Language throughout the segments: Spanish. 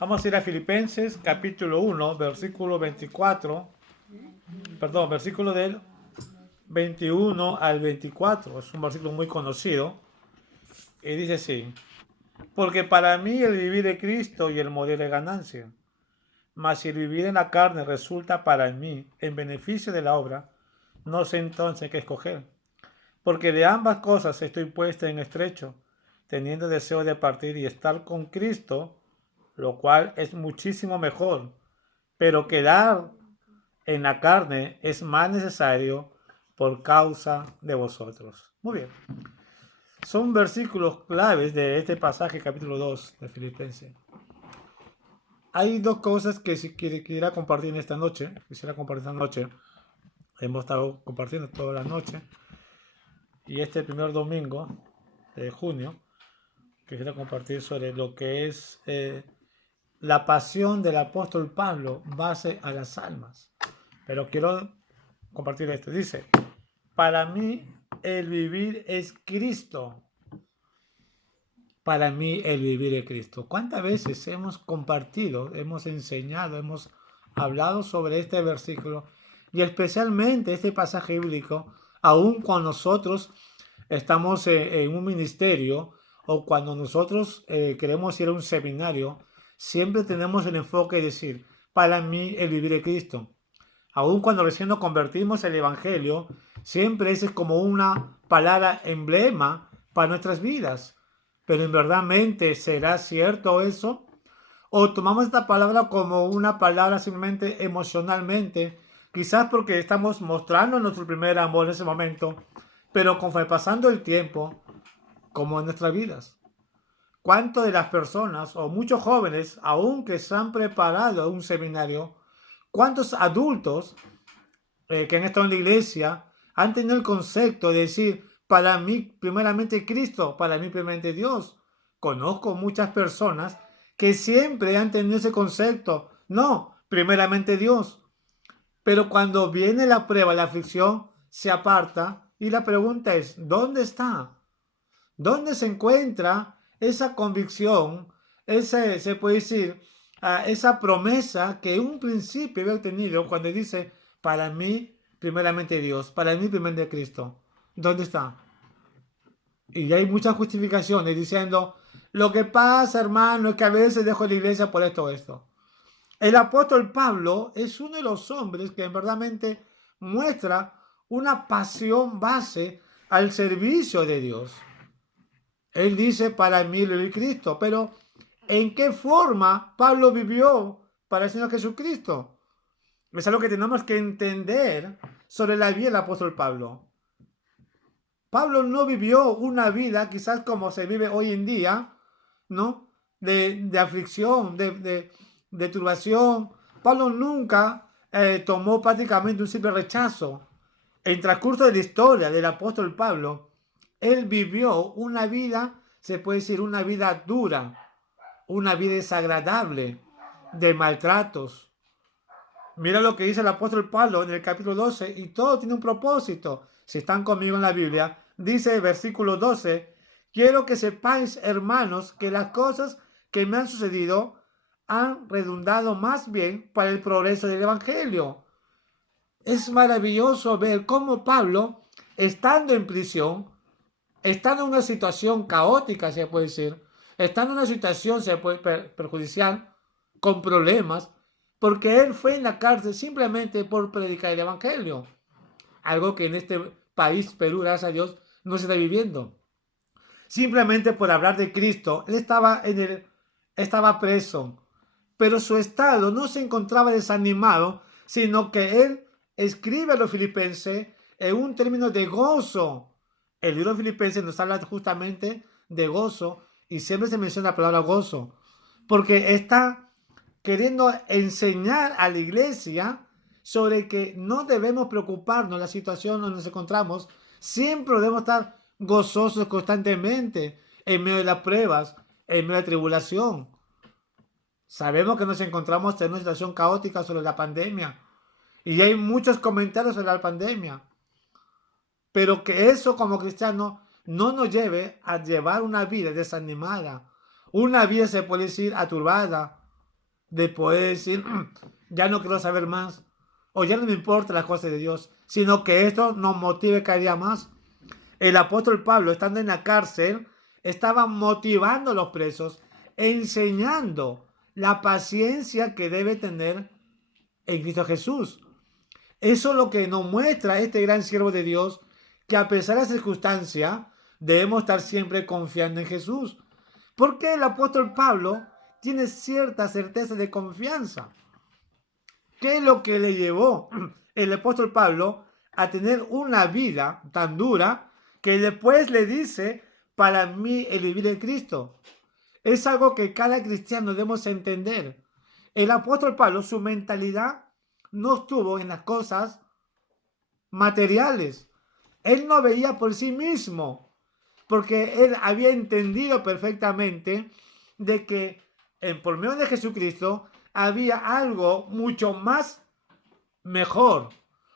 Vamos a ir a Filipenses capítulo 1, versículo 24, versículo del 21 al 24. Es un versículo muy conocido y dice así: porque para mí el vivir es Cristo y el morir es ganancia. Mas si el vivir en la carne resulta para mí en beneficio de la obra, no sé entonces qué escoger. Porque de ambas cosas estoy puesta en estrecho, teniendo deseo de partir y estar con Cristo, lo cual es muchísimo mejor. Pero quedar en la carne es más necesario por causa de vosotros. Muy bien. Son versículos claves de este pasaje, capítulo 2 de Filipenses. Hay dos cosas que si quisiera compartir esta noche. Hemos estado compartiendo toda la noche. Y este primer domingo de junio quisiera compartir sobre lo que es la pasión del apóstol Pablo base a las almas. Pero quiero compartir esto. Dice: para mí el vivir es Cristo. Para mí el vivir es Cristo. ¿Cuántas veces hemos compartido, hemos enseñado, hemos hablado sobre este versículo y especialmente este pasaje bíblico, aun cuando nosotros estamos en un ministerio o cuando nosotros queremos ir a un seminario, siempre tenemos el enfoque de decir: para mí el vivir es Cristo. Aun cuando recién nos convertimos el Evangelio, siempre ese es como una palabra emblema para nuestras vidas. Pero en verdad, ¿será cierto eso? ¿O tomamos esta palabra como una palabra simplemente emocionalmente? Quizás porque estamos mostrando nuestro primer amor en ese momento, pero conforme pasando el tiempo, como en nuestras vidas. ¿Cuánto de las personas o muchos jóvenes, aunque se han preparado a un seminario, cuántos adultos que han estado en la iglesia han tenido el concepto de decir: para mí primeramente Cristo, para mí primeramente Dios? Conozco muchas personas que siempre han tenido ese concepto: no, primeramente Dios. Pero cuando viene la prueba, la aflicción, se aparta y la pregunta es: ¿dónde está? ¿Dónde se encuentra esa convicción, se puede decir, esa promesa que en un principio había tenido cuando dice: para mí primeramente Dios, para mí primeramente Cristo? ¿Dónde está? Y hay muchas justificaciones diciendo: lo que pasa, hermano, es que a veces dejo la iglesia por esto o esto. El apóstol Pablo es uno de los hombres que en verdad muestra una pasión base al servicio de Dios. Él dice: para mí vivir Cristo. Pero ¿en qué forma Pablo vivió para el Señor Jesucristo? Es algo que tenemos que entender sobre la vida del apóstol Pablo. Pablo no vivió una vida quizás como se vive hoy en día, ¿no? De aflicción, de turbación. Pablo nunca tomó prácticamente un simple rechazo. En el transcurso de la historia del apóstol Pablo, él vivió una vida, se puede decir, una vida dura, una vida desagradable, de maltratos. Mira lo que dice el apóstol Pablo en el capítulo 12, y todo tiene un propósito. Si están conmigo en la Biblia, dice el versículo 12: quiero que sepáis, hermanos, que las cosas que me han sucedido han redundado más bien para el progreso del Evangelio. Es maravilloso ver cómo Pablo, estando en prisión, estando en una situación caótica, se puede decir, estando en una situación perjudicial, con problemas, porque él fue en la cárcel simplemente por predicar el Evangelio. Algo que en este país, Perú, gracias a Dios, no se está viviendo. Simplemente por hablar de Cristo, él estaba preso, pero su estado no se encontraba desanimado, sino que él escribe a los filipenses en un término de gozo. El libro de Filipenses nos habla justamente de gozo, y siempre se menciona la palabra gozo, porque está queriendo enseñar a la iglesia sobre que no debemos preocuparnos de la situación donde nos encontramos. Siempre debemos estar gozosos constantemente en medio de las pruebas, en medio de la tribulación. Sabemos que nos encontramos en una situación caótica sobre la pandemia y hay muchos comentarios sobre la pandemia, pero que eso como cristianos no nos lleve a llevar una vida desanimada, una vida, se puede decir, aturbada, de poder decir, ya no quiero saber más, o ya no me importa las cosas de Dios, sino que esto nos motive cada día más. El apóstol Pablo, estando en la cárcel, estaba motivando a los presos, enseñando la paciencia que debe tener en Cristo Jesús. Eso es lo que nos muestra este gran siervo de Dios, que a pesar de la circunstancia, debemos estar siempre confiando en Jesús. Porque el apóstol Pablo tiene cierta certeza de confianza. ¿Qué es lo que le llevó el apóstol Pablo a tener una vida tan dura que después le dice, para mí el vivir en Cristo? Es algo que cada cristiano debemos entender. El apóstol Pablo, su mentalidad no estuvo en las cosas materiales. Él no veía por sí mismo, porque él había entendido perfectamente de que por medio de Jesucristo había algo mucho más mejor,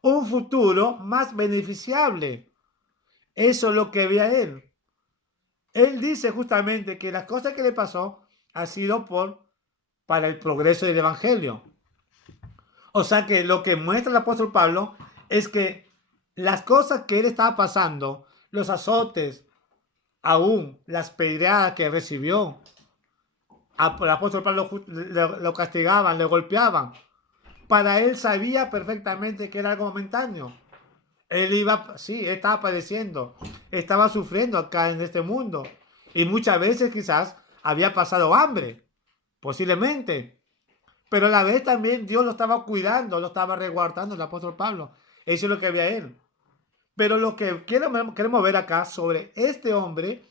un futuro más beneficiable. Eso es lo que veía él. Él dice justamente que las cosas que le pasó ha sido para el progreso del evangelio. O sea que lo que muestra el apóstol Pablo es que las cosas que él estaba pasando, los azotes, aún las pedradas que recibió, el apóstol Pablo lo castigaban, le golpeaban. Para él sabía perfectamente que era algo momentáneo. Él estaba padeciendo, estaba sufriendo acá en este mundo. Y muchas veces quizás había pasado hambre, posiblemente. Pero a la vez también Dios lo estaba cuidando, lo estaba resguardando el apóstol Pablo. Eso es lo que había él. Pero lo que queremos ver acá sobre este hombre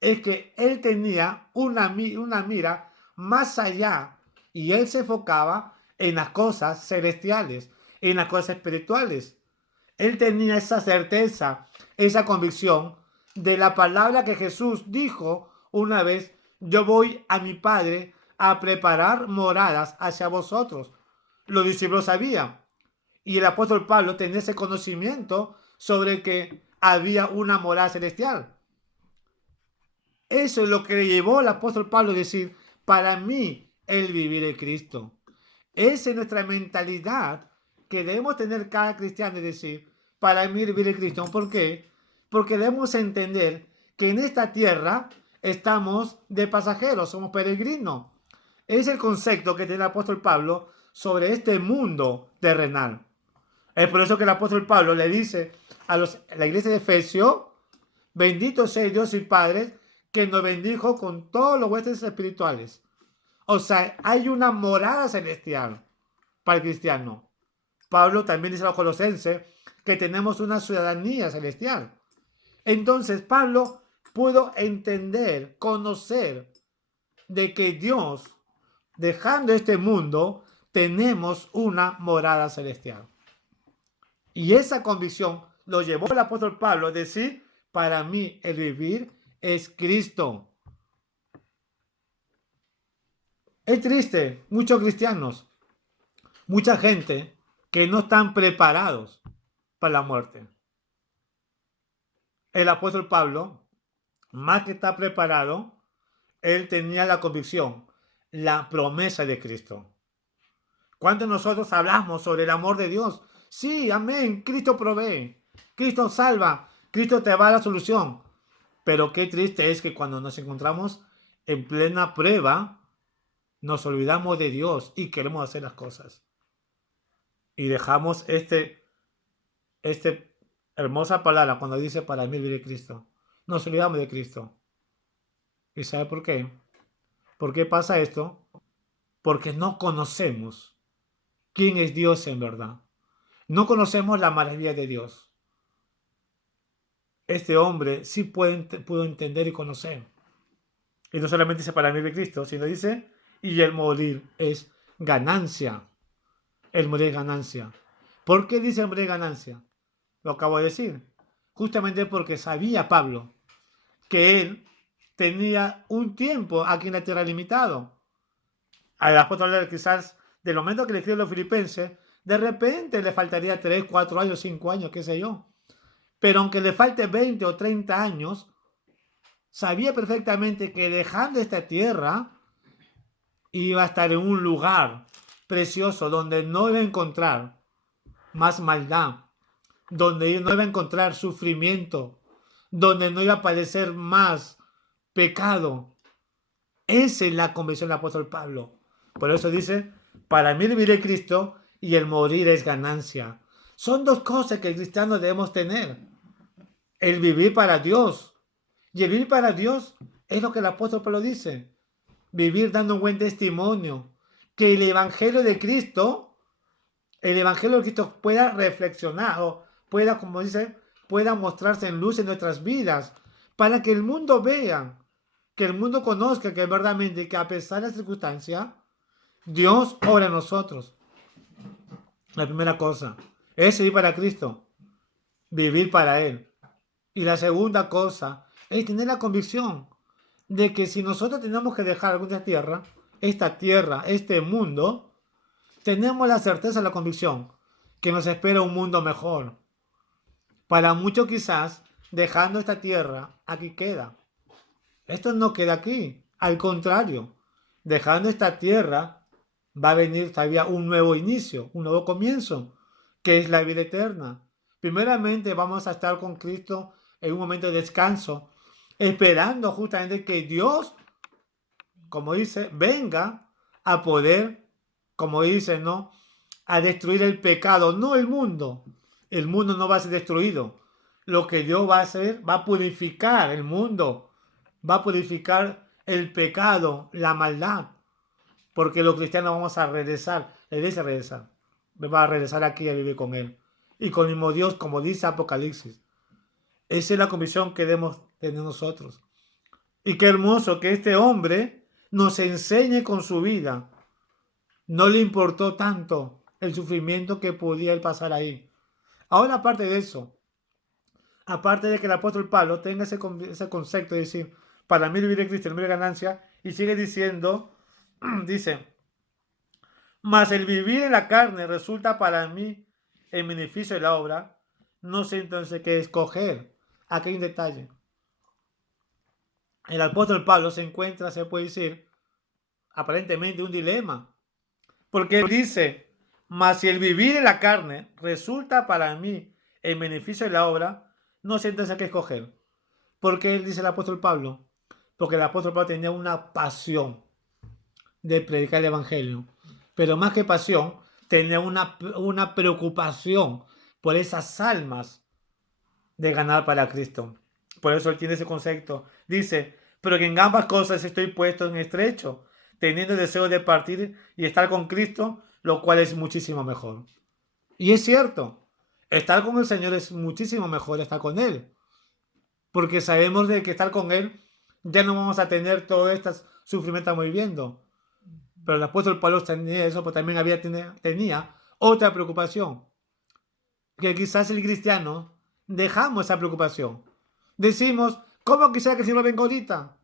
es que él tenía una mira más allá y él se enfocaba en las cosas celestiales, en las cosas espirituales. Él tenía esa certeza, esa convicción de la palabra que Jesús dijo una vez: yo voy a mi Padre a preparar moradas hacia vosotros. Los discípulos sabían. Y el apóstol Pablo tenía ese conocimiento sobre que había una morada celestial. Eso es lo que le llevó al apóstol Pablo a decir, para mí el vivir en Cristo. Esa es nuestra mentalidad que debemos tener cada cristiano, es decir, para mí vivir en Cristo. ¿Por qué? Porque debemos entender que en esta tierra estamos de pasajeros, somos peregrinos. Es el concepto que tiene el apóstol Pablo sobre este mundo terrenal. Es por eso que el apóstol Pablo le dice a la iglesia de Efesios: bendito sea Dios y Padre, que nos bendijo con todos los huestes espirituales. O sea, hay una morada celestial para el cristiano. Pablo también dice a los colosenses que tenemos una ciudadanía celestial. Entonces Pablo pudo entender, conocer de que Dios, dejando este mundo, tenemos una morada celestial. Y esa convicción lo llevó el apóstol Pablo a decir, para mí el vivir es Cristo. Es triste, muchos cristianos, mucha gente que no están preparados para la muerte. El apóstol Pablo, más que estar preparado, él tenía la convicción, la promesa de Cristo. ¿Cuántos nosotros hablamos sobre el amor de Dios? Sí, amén, Cristo provee, Cristo salva, Cristo te va a la solución. Pero qué triste es que cuando nos encontramos en plena prueba, nos olvidamos de Dios y queremos hacer las cosas. Y dejamos hermosa palabra cuando dice, para mí vivir Cristo. Nos olvidamos de Cristo. ¿Y sabe por qué? ¿Por qué pasa esto? Porque no conocemos quién es Dios en verdad. No conocemos la maravilla de Dios. Este hombre sí pudo entender y conocer. Y no solamente dice, para mí vivir Cristo, sino dice, y el morir es ganancia. El morir es ganancia. ¿Por qué dice el morir es ganancia? Lo acabo de decir. Justamente porque sabía Pablo que él tenía un tiempo aquí en la tierra limitado. Al apóstol quizás del momento que le escribe a los filipenses, de repente le faltaría 3, 4 años, 5 años, qué sé yo. Pero aunque le falte 20 o 30 años, sabía perfectamente que dejando esta tierra iba a estar en un lugar precioso donde no iba a encontrar más maldad, donde no iba a encontrar sufrimiento, donde no iba a padecer más pecado. Esa es la convicción del apóstol Pablo. Por eso dice, para mí el vivir es Cristo y el morir es ganancia. Son dos cosas que el cristiano debemos tener. El vivir para Dios. Y el vivir para Dios es lo que el apóstol Pablo dice. Vivir dando un buen testimonio. Que el evangelio de Cristo pueda reflexionar o pueda, como dice, pueda mostrarse en luz en nuestras vidas para que el mundo vea, que el mundo conozca que verdaderamente que a pesar de la circunstancia, Dios obra en nosotros. La primera cosa es vivir para Cristo, vivir para Él. Y la segunda cosa es tener la convicción de que si nosotros tenemos que dejar alguna tierra, este mundo, tenemos la certeza, la convicción que nos espera un mundo mejor. Para muchos quizás, dejando esta tierra, aquí queda. Esto no queda aquí. Al contrario, dejando esta tierra, va a venir todavía un nuevo inicio, un nuevo comienzo, que es la vida eterna. Primeramente vamos a estar con Cristo en un momento de descanso, esperando justamente que Dios, como dice, venga a poder, como dice, ¿no?, a destruir el pecado, no el mundo. El mundo no va a ser destruido. Lo que Dios va a hacer, va a purificar el mundo, va a purificar el pecado, la maldad, porque los cristianos vamos a regresar, la iglesia va a regresar aquí a vivir con Él y con el mismo Dios, como dice Apocalipsis. Esa es la convicción que debemos tener nosotros. Y qué hermoso que este hombre nos enseñe con su vida. No le importó tanto el sufrimiento que podía él pasar ahí. Ahora, aparte de eso, aparte de que el apóstol Pablo tenga ese concepto de decir, para mí vivir es Cristo, el vivir es ganancia, y sigue diciendo, dice, mas el vivir en la carne resulta para mí el beneficio de la obra, no sé entonces qué escoger. Aquí hay un detalle. El apóstol Pablo se encuentra, se puede decir, aparentemente un dilema, porque él dice, mas si el vivir en la carne resulta para mí el beneficio de la obra, no sé entonces qué escoger. ¿Por qué él dice el apóstol Pablo? Porque el apóstol Pablo tenía una pasión de predicar el evangelio, pero más que pasión, tenía una preocupación por esas almas de ganar para Cristo. Por eso él tiene ese concepto. Dice, pero que en ambas cosas estoy puesto en estrecho, teniendo deseo de partir y estar con Cristo, lo cual es muchísimo mejor. Y es cierto, estar con el Señor es muchísimo mejor estar con Él, porque sabemos de que estar con Él ya no vamos a tener todo este sufrimiento que estamos viviendo. Pero el apóstol Pablo tenía eso, pero también tenía otra preocupación, que quizás el cristiano dejamos esa preocupación. Decimos, ¿cómo quisiera que el Señor venga ahorita?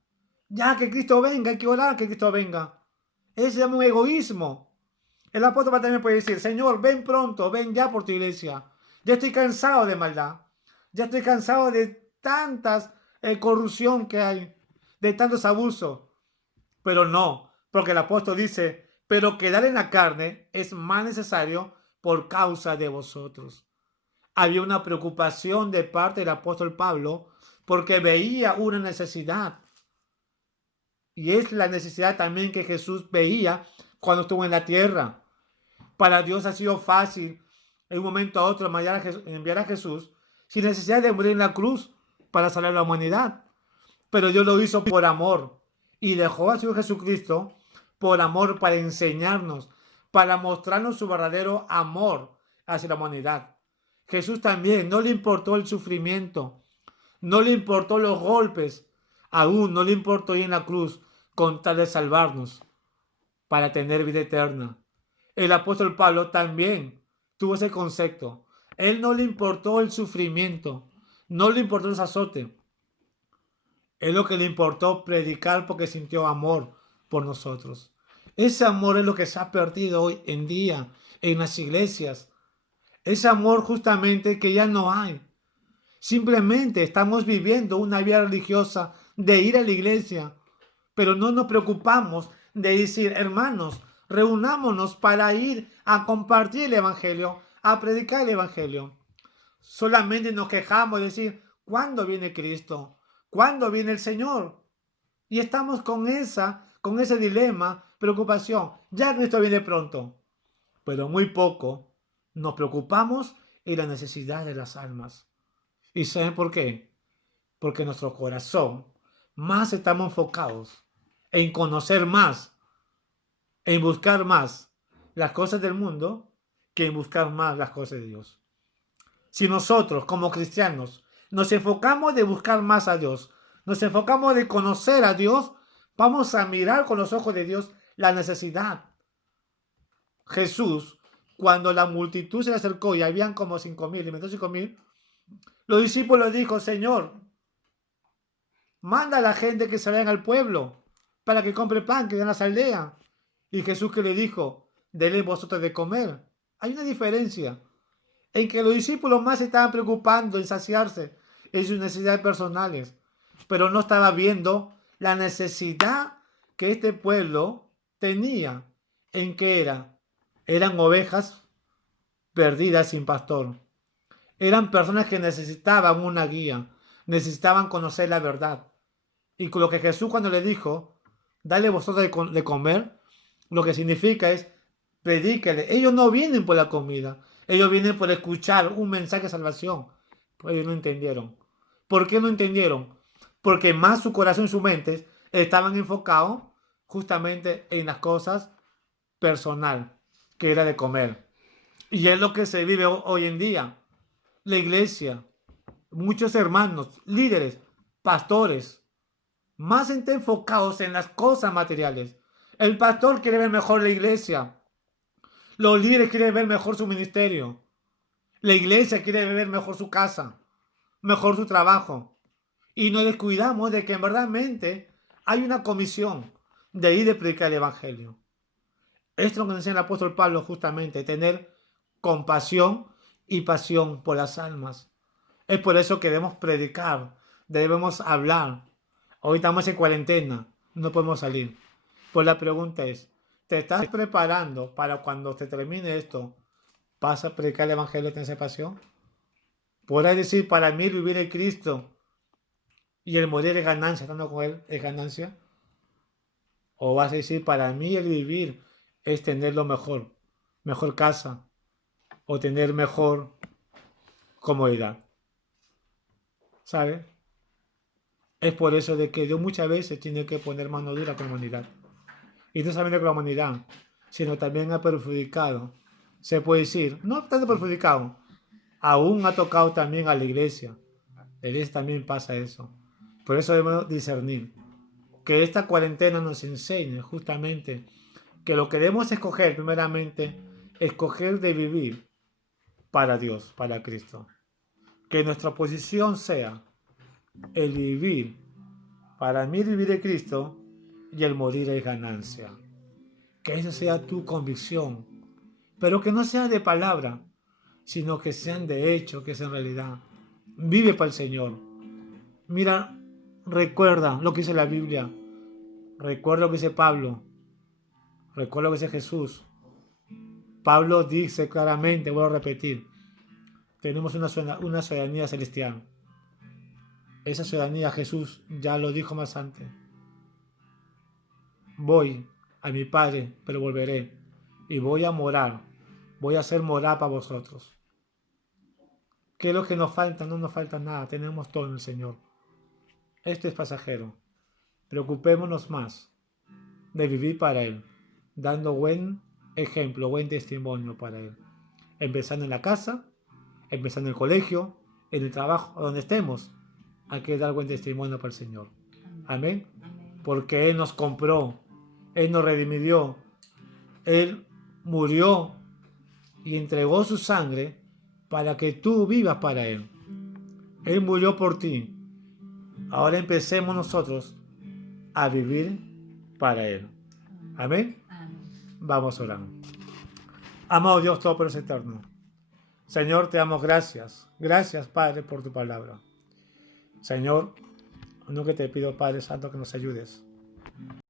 Ya que Cristo venga, hay que orar que Cristo venga. Ese se llama un egoísmo. El apóstol también puede decir, Señor, ven pronto, ven ya por tu iglesia. Ya estoy cansado de maldad. Ya estoy cansado de tantas corrupción que hay, de tantos abusos. Pero no, porque el apóstol dice, pero quedar en la carne es más necesario por causa de vosotros. Había una preocupación de parte del apóstol Pablo porque veía una necesidad. Y es la necesidad también que Jesús veía cuando estuvo en la tierra. Para Dios ha sido fácil en un momento a otro enviar a Jesús sin necesidad de morir en la cruz para salvar a la humanidad. Pero Dios lo hizo por amor y dejó a su Hijo Jesucristo por amor para enseñarnos, para mostrarnos su verdadero amor hacia la humanidad. Jesús también no le importó el sufrimiento, no le importó los golpes, aún no le importó ir en la cruz con tal de salvarnos para tener vida eterna. El apóstol Pablo también tuvo ese concepto. Él no le importó el sufrimiento, no le importó los azotes. Es lo que le importó predicar porque sintió amor por nosotros. Ese amor es lo que se ha perdido hoy en día en las iglesias. Ese amor justamente que ya no hay. Simplemente estamos viviendo una vida religiosa de ir a la iglesia, pero no nos preocupamos de decir, hermanos, reunámonos para ir a compartir el Evangelio, a predicar el Evangelio. Solamente nos quejamos de decir, ¿cuándo viene Cristo? ¿Cuándo viene el Señor? Y estamos con ese dilema, preocupación. Ya Cristo viene pronto. Pero muy poco nos preocupamos en la necesidad de las almas. ¿Y saben por qué? Porque nuestro corazón más estamos enfocados en conocer más, en buscar más las cosas del mundo que en buscar más las cosas de Dios. Si nosotros como cristianos nos enfocamos de buscar más a Dios, nos enfocamos de conocer a Dios, vamos a mirar con los ojos de Dios la necesidad. Jesús, cuando la multitud se le acercó y habían como 5.000, y metió 5.000, los discípulos dijo, Señor, manda a la gente que se vayan al pueblo para que compre pan, que vayan a las aldeas. Y Jesús que le dijo, denle vosotros de comer. Hay una diferencia en que los discípulos más se estaban preocupando en saciarse en sus necesidades personales, pero no estaba viendo la necesidad que este pueblo tenía. ¿En qué era? Eran ovejas perdidas sin pastor. Eran personas que necesitaban una guía, necesitaban conocer la verdad. Y con lo que Jesús cuando le dijo, dale vosotros de comer, lo que significa es, predíquele. Ellos no vienen por la comida, ellos vienen por escuchar un mensaje de salvación. Pues ellos no entendieron. ¿Por qué no entendieron? Porque más su corazón y su mente estaban enfocados justamente en las cosas personal, que era de comer. Y es lo que se vive hoy en día. La iglesia, muchos hermanos, líderes, pastores, más están enfocados en las cosas materiales. El pastor quiere ver mejor la iglesia. Los líderes quieren ver mejor su ministerio. La iglesia quiere ver mejor su casa, mejor su trabajo. Y nos descuidamos de que en verdadmente hay una comisión de ir de predicar el evangelio. Esto es lo que nos enseña el apóstol Pablo justamente, tener compasión y pasión por las almas. Es por eso que debemos predicar, debemos hablar. Hoy estamos en cuarentena, no podemos salir. Pues la pregunta es, ¿te estás preparando para cuando te termine esto, vas a predicar el evangelio de esa pasión? ¿Podrás decir, para mí vivir en Cristo y el morir es ganancia, estando con Él es ganancia? ¿O vas a decir, para mí el vivir es tener lo mejor, mejor casa o tener mejor comodidad? ¿Sabes? Es por eso de que Dios muchas veces tiene que poner mano dura con la humanidad. Y no solamente con la humanidad, sino también ha perjudicado. Se puede decir, no tanto perjudicado, aún ha tocado también a la iglesia. La iglesia también pasa eso. Por eso debemos discernir. Que esta cuarentena nos enseñe justamente que lo que debemos escoger primeramente, escoger de vivir para Dios, para Cristo. Que nuestra posición sea el vivir, para mí vivir de Cristo y el morir es ganancia. Que esa sea tu convicción, pero que no sea de palabra, sino que sean de hecho, que sea en realidad. Vive para el Señor. Mira, recuerda lo que dice la Biblia, recuerda lo que dice Pablo, recuerda lo que dice Jesús. Pablo dice claramente, voy a repetir, tenemos una ciudadanía celestial. Esa ciudadanía Jesús ya lo dijo más antes. Voy a mi Padre, pero volveré. Y voy a morar. Voy a hacer morar para vosotros. ¿Qué es lo que nos falta? No nos falta nada. Tenemos todo en el Señor. Esto es pasajero. Preocupémonos más de vivir para Él, dando buen ejemplo, buen testimonio para Él. Empezando en la casa, empezando en el colegio, en el trabajo, donde estemos. Hay que dar buen testimonio para el Señor. Amén. Porque Él nos compró, Él nos redimió, Él murió y entregó su sangre para que tú vivas para Él. Él murió por ti. Ahora empecemos nosotros a vivir para Él. Amén. Vamos a orar. Amado Dios Todopoderoso Eterno. Señor, te damos gracias. Gracias, Padre, por tu palabra. Señor, nunca te pido, Padre Santo, que nos ayudes